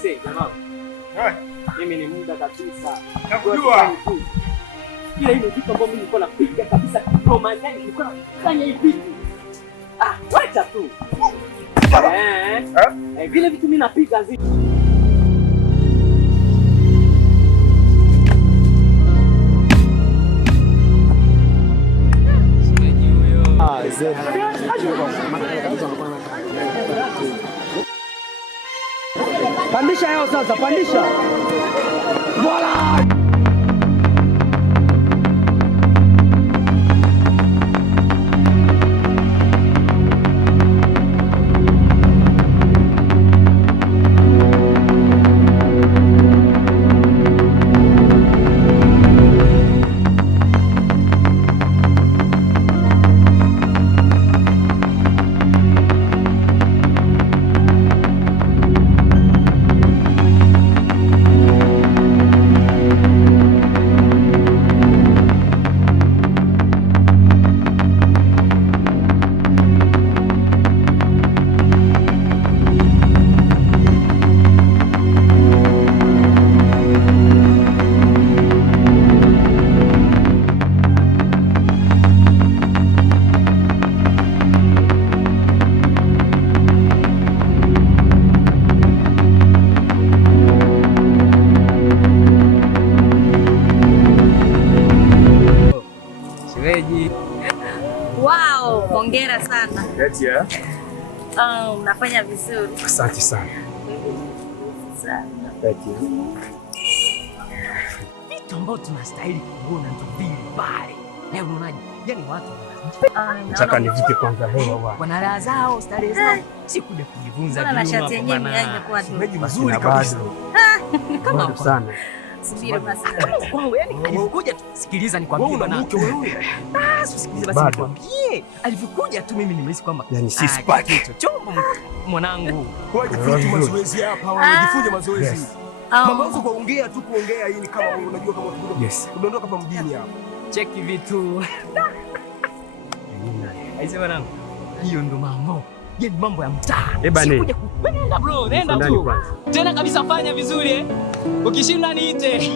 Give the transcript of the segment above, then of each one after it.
Aisee, jamaa. Mimi ni muda kabisa. Nakujua. Ile ile kitu ambayo mimi nilikuwa napiga kabisa romance, nilikuwa nafanya hivi. Wacha tu. Vile vitu mimi napiga zi. Pandisha yao sasa, pandisha. Voila! Wow, hongera sana. Eti ya? Unafanya vizuri. Asante sana. Eti ya? Vitu ambavyo tunastahili kuona ndio vile pale. Leo unaonaje? Yaani watu nataka nivike kwanza hewa. Wana raha zao, starehe zao. Si kuja kujifunza vitu. Na shati yenyewe ingekuwa nzuri kabisa. Kama sana. Subiri basi. Wow, yani alivyokuja tu sikiliza nikwambie bwana. Sikiliza basi nikwambie. Alivyokuja tu mimi nimehisi kwamba yani si spaki. Chombo mwanangu. Kwa jifunze mazoezi hapa, unajifunza mazoezi. Mama wangu kuongea tu kuongea hii ni kama unajua kama tunaondoka hapa mjini hapa. Cheki vitu. Aise bwana. Hiyo ndo mambo. Yaani mambo ya mtaa. Sikuja kupenda bro, nenda tu. Tena kabisa fanya vizuri Ukishinda niite.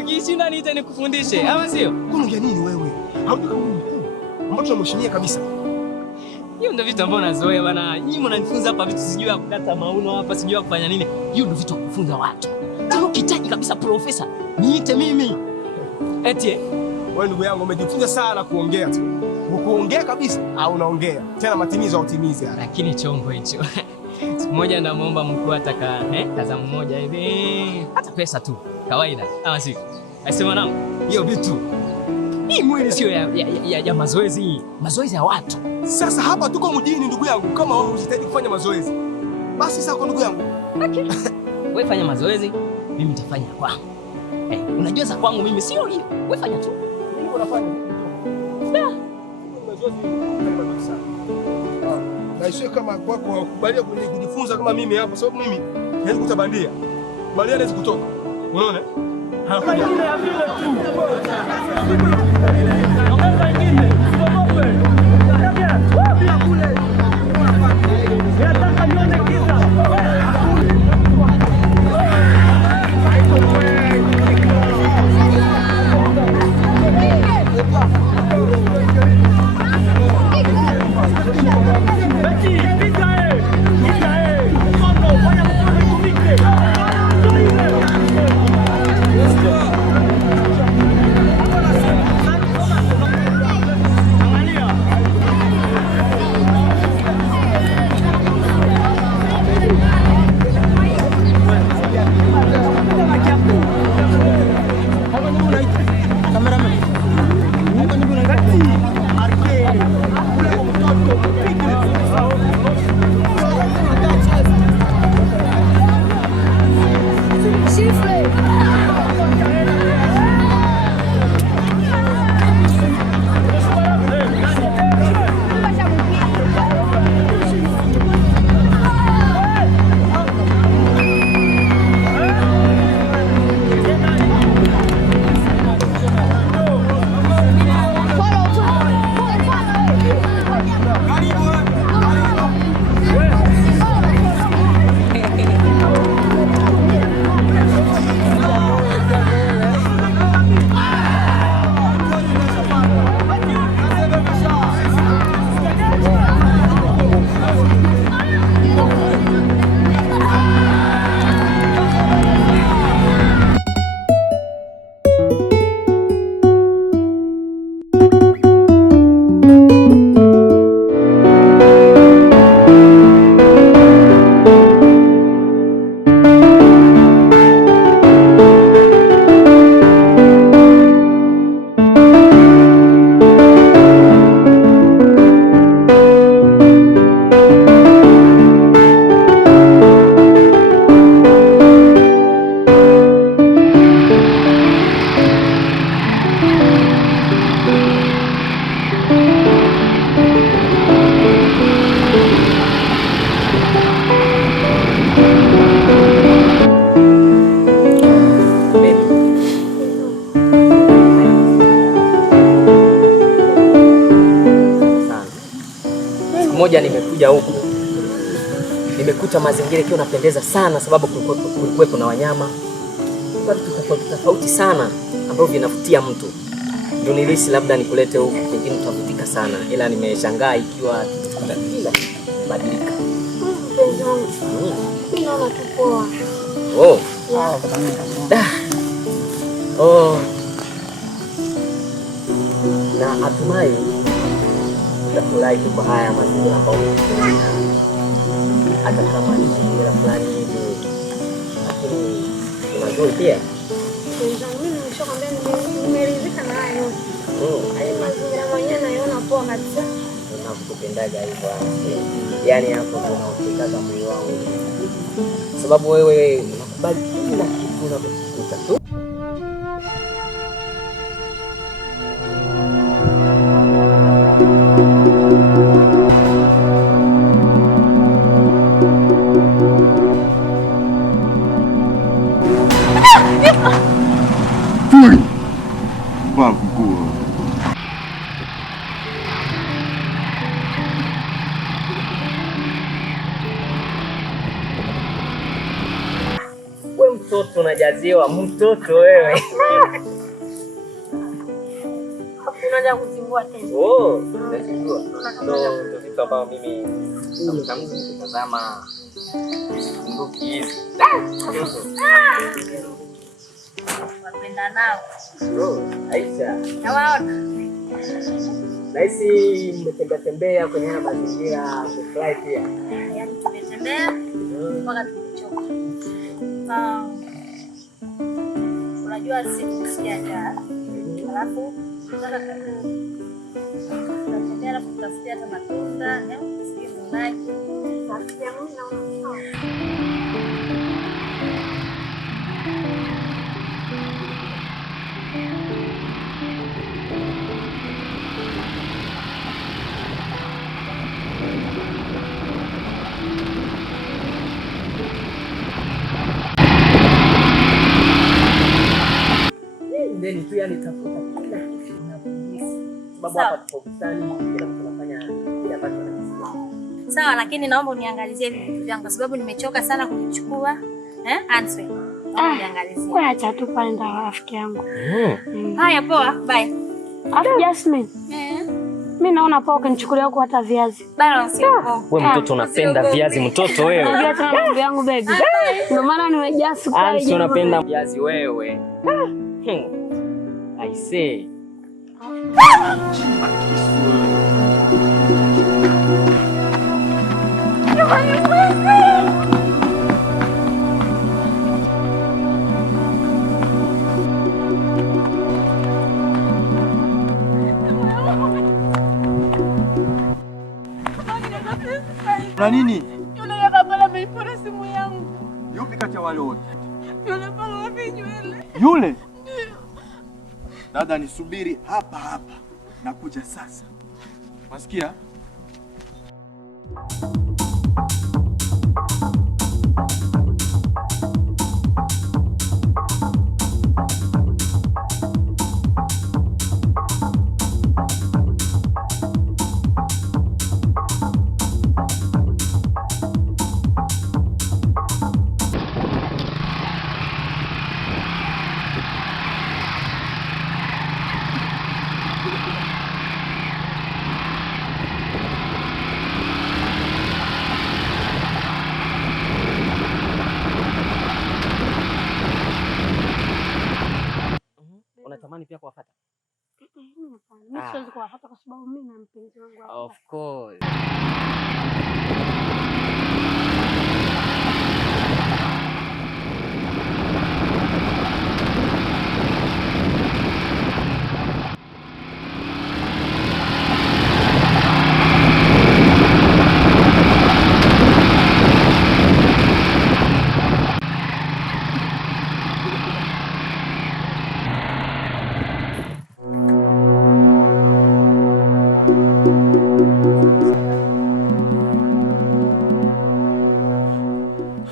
Ukishinda niite nikufundishe. Ama sio? Unaongea nini wewe? Haujui kama ni mkuu. Mbona tunamheshimia kabisa? Hiyo ndio vitu ambavyo nazoea bwana. Nyinyi mnanifunza hapa vitu sijui ya kukata mauno hapa, sijui ya kufanya nini. Hiyo ndio vitu kufunza watu. Kama ukitaji kabisa profesa, niite mimi. Eti wewe ndugu yangu umejifunza sana kuongea tu. Kuongea kabisa au unaongea. Tena matimizo utimize. Lakini chombo hicho. Siku moja namuomba mkuu ataka kaza mmoja hivi. Hata pesa tu. Kawaida. Ama sio? Asema nangu, hiyo vitu. Hii mwili sio ya mazoezi. Mazoezi ya watu. Sasa hapa tuko mjini ndugu yangu, kama wewe unahitaji kufanya mazoezi. Basi sasa kwa ndugu yangu. Okay. Wewe fanya mazoezi, mimi nitafanya kwangu. Unajua za kwangu mimi sio hiyo. Wewe fanya tu. Mimi unafanya. Mazoezi sana. Na sio kama kwako hakubalia kujifunza kama mimi hapa, sababu mimi hawezi kutabandia. Balia hawezi kutoka. Unaona? Hakuja. Ongeza ingine. Usiogope. Bila kule. Nataka nione kiza. moja nimekuja huku, nimekuta mazingira yakiwa yanapendeza sana, sababu kulikuwepo na wanyama vitu tofauti sana ambavyo vinavutia mtu. Ndio nilisi labda nikulete huku, pengine utavutika sana, ila nimeshangaa ikiwa kila badilika. Mimi naona tupoa. Oh. Oh. Na atumai utafurahi kwa haya mazingira ambayo hata kama ni mazingira fulani hivi, lakini ni mazuri pia. Mimi nimeshakwambia nimeridhika na haya yote. Haya mazingira mwenyewe naona poa kabisa. Nakupendaga hivyo. Yaani hapo unaotekaga moyo wangu. Sababu wewe unakubali kila kitu unachokuta tu. Mtoto unajaziwa mtoto wewe. Unaanza kuzingua tena. Oh, unazingua. Ndio vitu ambavyo mimi nikitazama nduki hizi. Wapenda nao. Oh, Aisha. Nawaona. Naisi mmetembea kwenye mazingira fly pia. Yaani tumetembea mpaka tumechoka. Unajua sikusikia njaa. Alafu tunatembea alafu tutasikia hata matunda, tusikie mnaji. Ndeni tu yani tafuta kila kitu unavyojisi. Sababu hapa tuko bustani, kila mtu anafanya kile ambacho anakisikia. Sawa, lakini naomba uniangalizie vitu vyangu kwa sababu nimechoka sana kuvichukua. Answer. Uniangalizie. Kwa acha tu pale ndio rafiki yangu. Haya poa, bye. Afu Jasmine. Mimi naona poa ukinichukulia huko hata viazi. Balance yako. Wewe mtoto unapenda viazi mtoto wewe. Unajua tena mambo yangu baby. Ndio maana nimejaa sukari. Ansi unapenda viazi wewe. I say. Na nini? Yule yakapala ameipora simu yangu. Yupi kati ya wale wote? Yule pala wapi nywele? Yule? Dada, nisubiri hapa hapa. Nakuja sasa. Wasikia? Unatamani pia kuwafuata? Mimi siwezi kuwafuata kwa sababu mimi na mpenzi wangu hapa. Of course.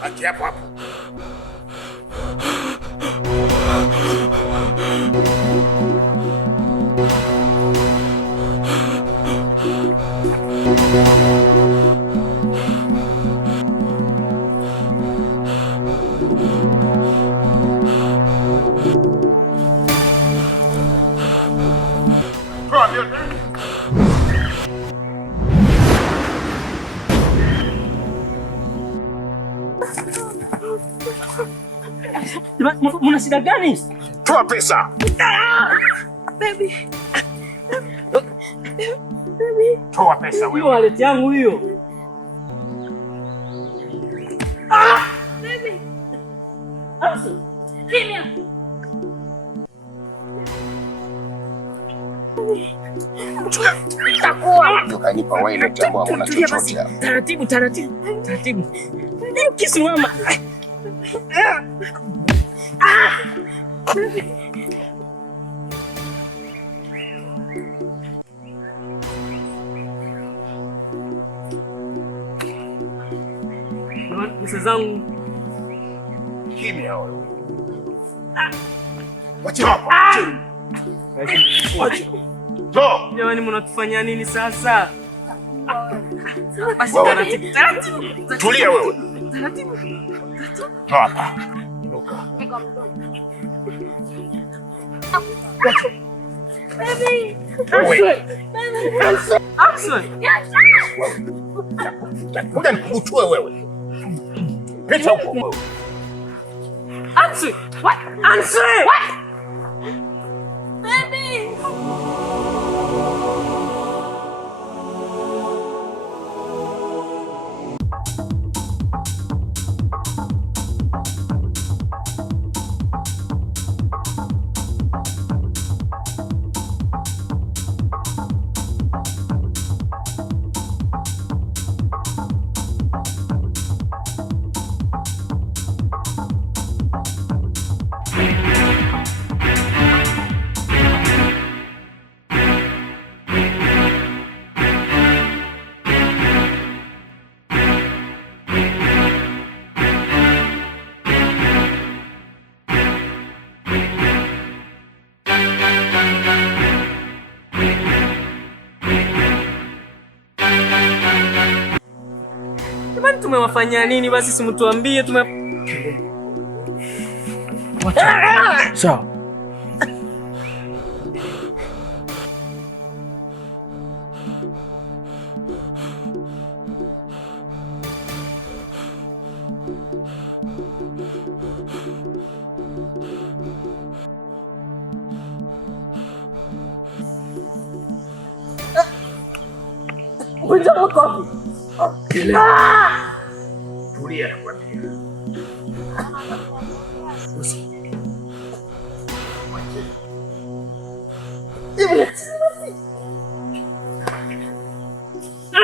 Baki hapo hapo. Muna shida gani? Toa pesa. Baby. Toa pesa Hiyo wallet yangu hiyo. Baby. Kimya. Ukanipa wallet ambayo hamna chochote. Taratibu. Kisu mama. Pesa zangu. Kimya wewe. Wacha hapo. Wacha. Toa. Jamani, mnatufanyia nini sasa? Basi taratibu. Tulia wewe. Toa hapa. Inuka. Baby. Action. Ngoja nikutoe wewe. Pita huko. Answer. What? Answer. What? Baby. Jamani, tumewafanyia nini basi, simtuambie Sawa. Tulia nakwambia.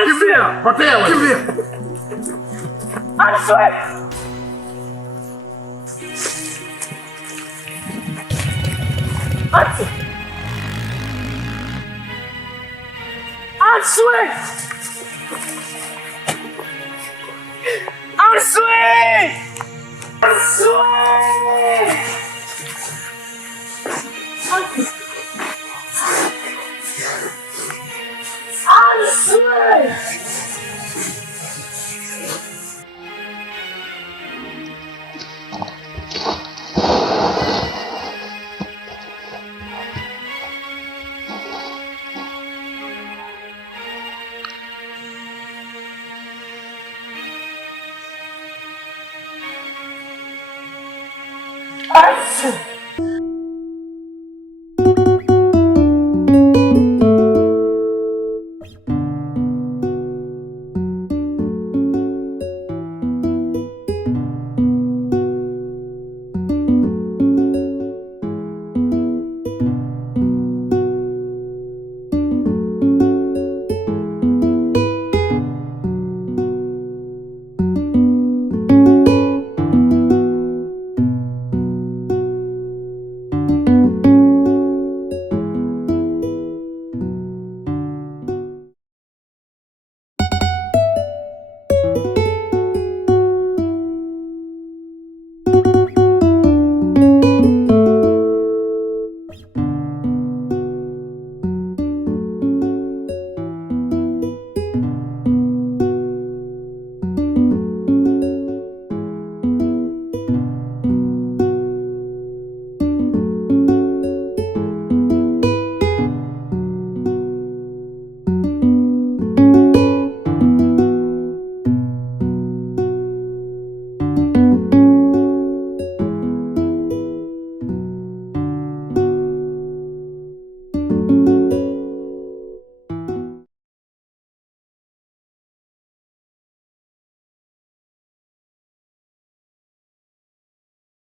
Kimbia, potea wewe. Kimbia. Answer.